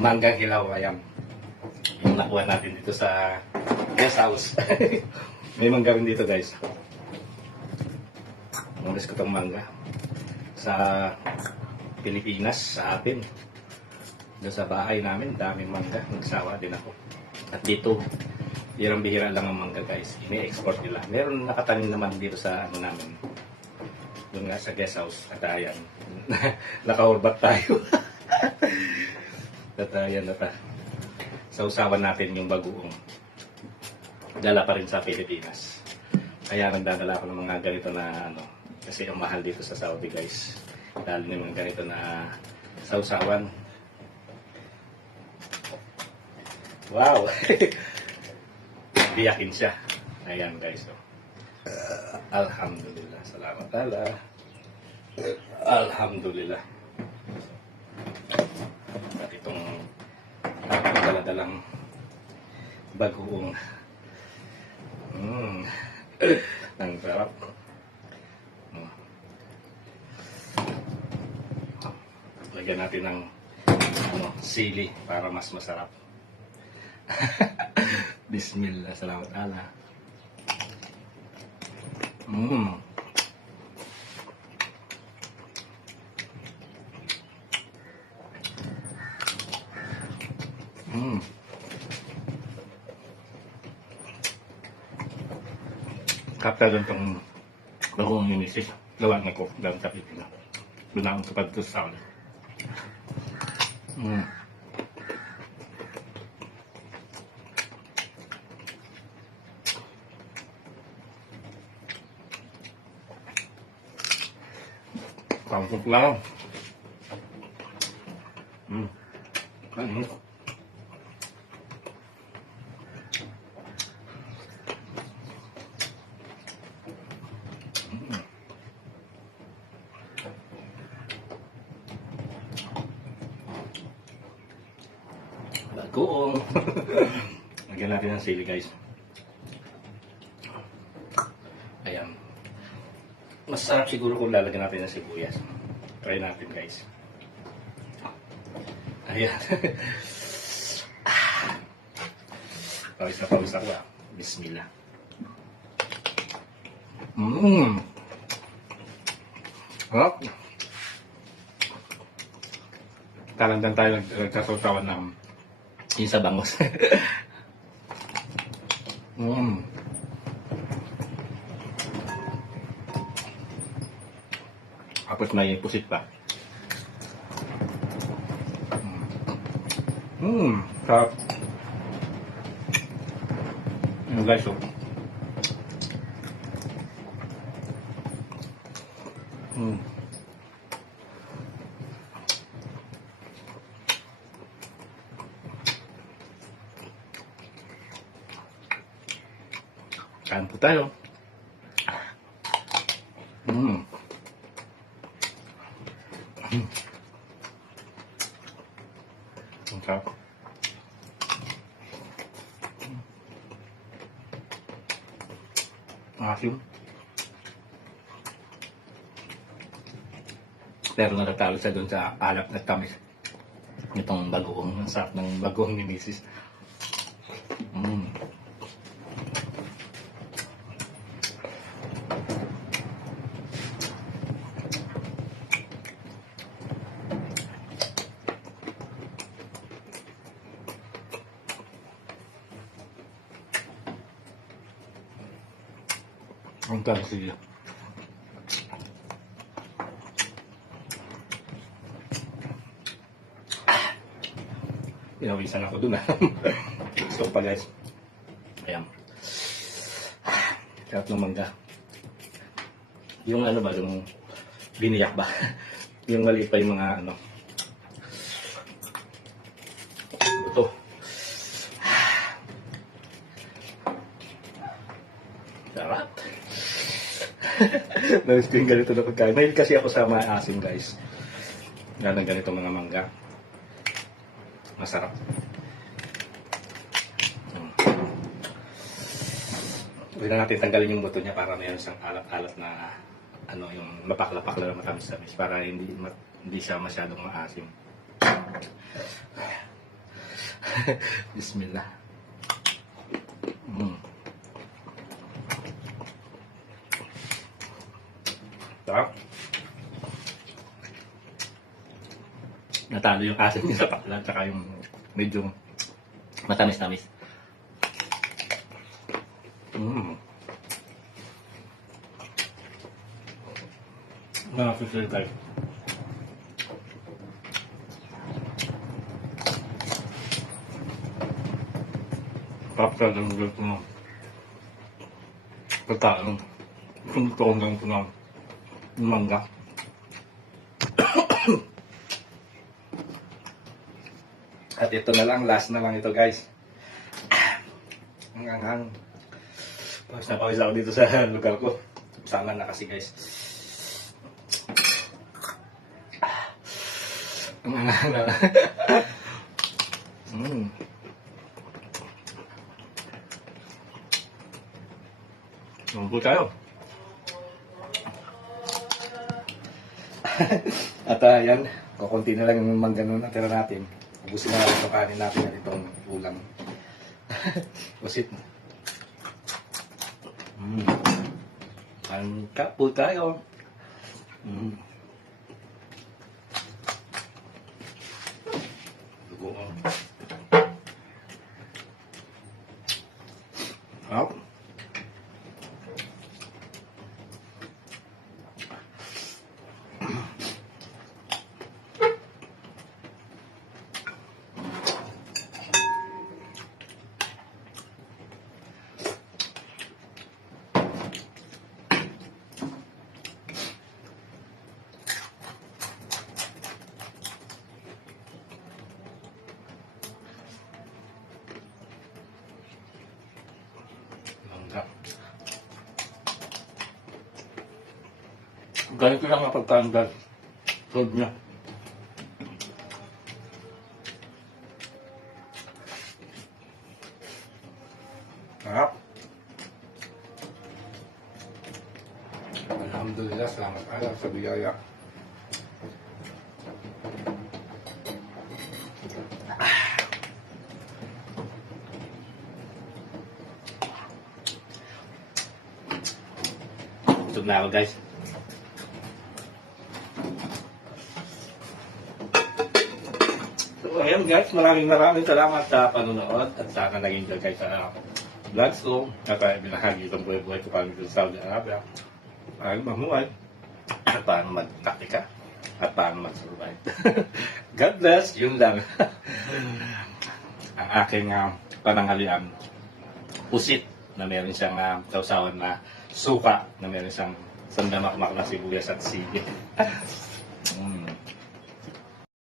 manggang hilaw. Ayan. Yung nakuha natin dito sa guest house. May mangga rin dito guys. Umalis ko itong mangga sa Pilipinas, sa atin. Doon sa bahay namin, daming mangga. Nagsawa din ako. At dito, bihirang-bihira lang ang mangga guys. Ini-export nila. Meron nakatanim naman dito sa ano namin. Doon nga sa guest house. At ayan. Nakahurbat tayo. At ayan na ta. Sausawan natin yung bagoong. Dala pa rin sa Pilipinas. Kaya nagdadala ako ng mga ganito na ano. Kasi ang mahal dito sa Saudi guys. Dahil ng mga ganito na sausawan. Wow! Biyakin siya. Ayan guys. So. Alhamdulillah. Salamat Allah. Alhamdulillah. At itong dala-dalang bagoong. Ang sarap. Lagyan natin ng sili para mas masarap. Bismillah, salamat Allah. Kapta doon itong bagong inisis. Gawa na ko doon sa Pilipinas. Doon akong kapag ito sa ulit. Kampok lang. Bagoong. Lagyan natin ng sili guys. Ayan. Masarap siguro kung lalagyan natin ng sibuyas. Try natin guys. Ayan. Pawis na pawis ako. Bismillah. Harap. Talandan tayo nagsasaw-sawan ng yung sa bangos. Tapos may pusit pa. Sarap. Guys, oh. Kain po tayo. Ang sarap. Asim. Pero natatalo siya dun sa alap na tamis. Itong bagoong. Ang sarap ng bagoong ni Mrs. Ang tansi. Pinawisan ako dun So pa guys. Ayan. Sarap ng mangga. Yung ano ba, yung biniyak ba? Yung maliit pa yung mga ano. Ito. Sarap. Nais ko yung ganito na pagkain. Mahilig kasi ako sa maasim guys. Lalo ganito mga mangga. Masarap. Huwag na natin tanggalin yung buto niya para mayroon siyang alat-alat na ano, yung mapaklapak na matamis-tamis para hindi siya masyadong maasim. Bismillah. Mm. Sarap. Natalo yung asin niya sa pakla, tsaka yung medyo matamis-tamis. Nakakasili tayo. Tapos ang gusto mo. Pagkain. Kung lang ito ng mangga. At ito na lang, last na lang ito guys. Ang anghang. Pawis na pawis ako dito sa lugar ko. Sana na kasi guys. Ang anghang na. Mampu tayo. At yan, kukunti na lang yung mangga nun natira natin. Ubusin na lang itong kanin natin at itong ulam. Usit. Angkat po tayo. Dugo. Up. Ganito lang ang pagkaandal. Sold niya. Sarap. Alhamdulillah, salamat Allah sa biyaya. Busog na ako guys. So ayan guys, maraming salamat sa panonood at sana nag-enjoy kayo sa vlogs ko at binahagi itong buhay-buhay ko kami sa Saudi Arabia. Paano mamuhay at paano magtaktika at paano mag-survive. God bless, yun lang. Ang aking pananghalian, pusit na meron siyang sausawan na suka na meron siyang sandamakmak na sibuyas at sili.